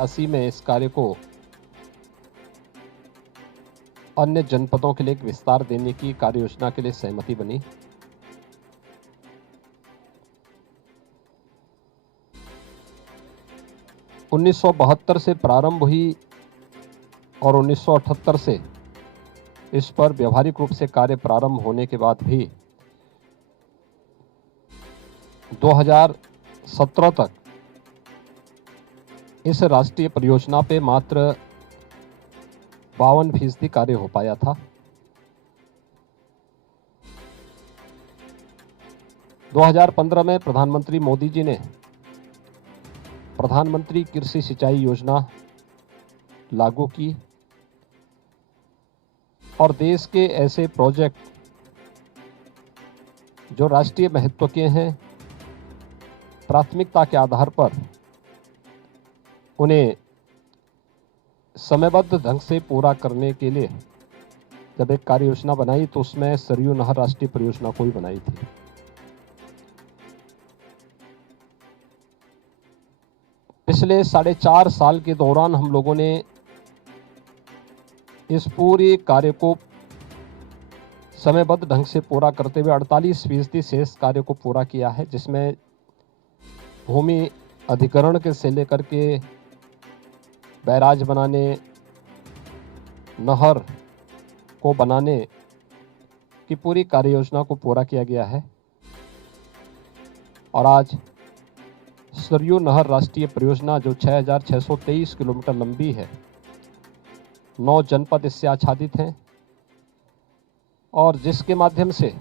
1981 में इस कार्य को अन्य जनपदों के लिए एक विस्तार देने की कार्य योजना के लिए सहमति बनी। उन्नीस से प्रारंभ हुई और 1978 से इस पर व्यवहारिक रूप से कार्य प्रारंभ होने के बाद भी 2017 तक इस राष्ट्रीय परियोजना पे मात्र 52% कार्य हो पाया था। 2015 में प्रधानमंत्री मोदी जी ने प्रधानमंत्री कृषि सिंचाई योजना लागू की और देश के ऐसे प्रोजेक्ट जो राष्ट्रीय महत्व के हैं, प्राथमिकता के आधार पर उन्हें समयबद्ध ढंग से पूरा करने के लिए जब एक कार्य योजना बनाई तो उसमें सरयू नहर राष्ट्रीय परियोजना को ही बनाई थी। पिछले 4.5 साल के दौरान हम लोगों ने इस पूरे कार्य को समयबद्ध ढंग से पूरा करते हुए 48% शेष कार्य को पूरा किया है, जिसमें भूमि अधिग्रहण के से लेकर के बैराज बनाने, नहर को बनाने की पूरी कार्य योजना को पूरा किया गया है। और आज सरयू नहर राष्ट्रीय परियोजना जो 6,623 किलोमीटर लंबी है, 9 जनपद इससे आच्छादित हैं और जिसके माध्यम से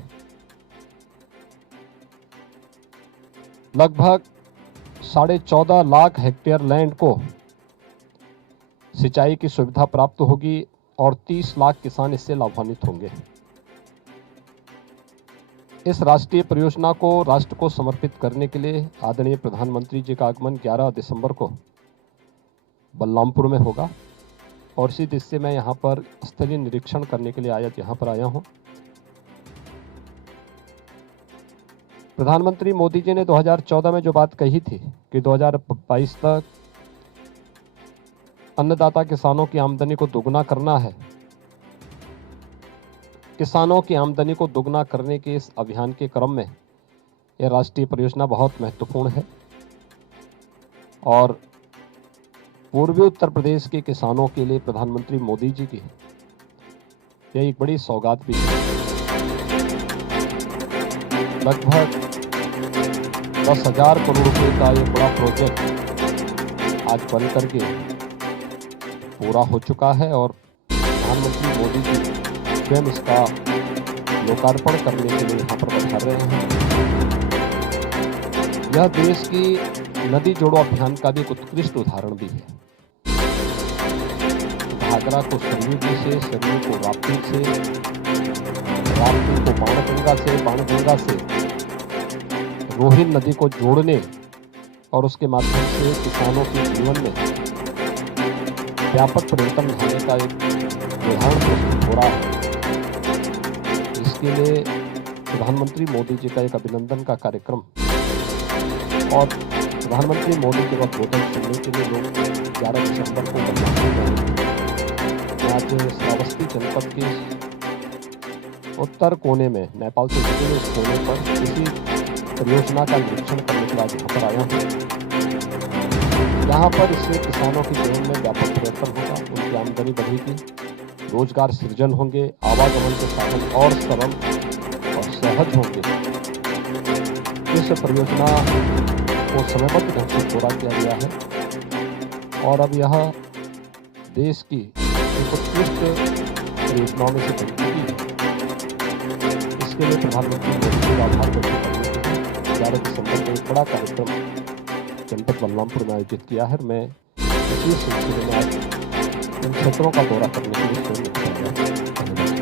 लगभग 14.5 लाख हेक्टेयर लैंड को सिंचाई की सुविधा प्राप्त होगी और 30 लाख किसान इससे लाभान्वित होंगे। इस राष्ट्रीय परियोजना को राष्ट्र को समर्पित करने के लिए आदरणीय प्रधानमंत्री जी का आगमन 11 दिसंबर को बलरामपुर में होगा और इसी दृष्टि से मैं यहाँ पर स्थलीय निरीक्षण करने के लिए यहाँ पर आया हूँ। प्रधानमंत्री मोदी जी ने 2014 में जो बात कही थी कि 2022 तक अन्नदाता किसानों की आमदनी को दोगुना करना है, किसानों की आमदनी को दोगुना करने के इस अभियान के क्रम में यह राष्ट्रीय परियोजना बहुत महत्वपूर्ण है और पूर्वी उत्तर प्रदेश के किसानों के लिए प्रधानमंत्री मोदी जी की यह एक बड़ी सौगात भी है। लगभग 10,000 करोड़ रुपए का ये बड़ा प्रोजेक्ट आज बन करके पूरा हो चुका है और प्रधानमंत्री मोदी जी स्वयं इसका लोकार्पण करने के लिए यहाँ पर पधार रहे हैं। यह देश की नदी जोड़ो अभियान का भी एक उत्कृष्ट उदाहरण भी है। घाघरा को सरयू जी से, सरयू को राप्ती से, राप्ती को बाणगंगा से, बाणगंगा से रोहिन नदी को जोड़ने और उसके माध्यम से किसानों के जीवन में व्यापक परिवर्तन लाने का एक उदाहरण प्रस्तुत हो रहा है। इसके लिए प्रधानमंत्री मोदी जी का एक अभिनंदन का कार्यक्रम और प्रधानमंत्री मोदी के उद्बोधन सुनने के लिए लोग 11 दिसंबर को आज श्रावस्ती जनपद के उत्तर कोने में नेपाल से जुड़े इस कोने पर इसी परियोजना का निरीक्षण करने के बाद यहाँ पर आया हूँ। यहाँ पर इससे किसानों के जीवन में व्यापक परिवर्तन होगा, उनकी आमदनी बढ़ेगी, रोजगार सृजन होंगे, आवागमन के साधन और सरल और सहज होंगे। इस परियोजना को समयबद्ध ढंग से पूरा किया गया है और अब यह देश की उत्कृष्ट परियोजनाओं में से बन चुकी है। इसके लिए प्रधानमंत्री मोदी जी का आभार व्यक्त करने के लिए 11 दिसंबर को एक बड़ा कार्यक्रम जनपद बलरामपुर में आयोजित किया है। मैं इसी सिलसिले में आज इन क्षेत्रों का दौरा करने के लिए स्वयं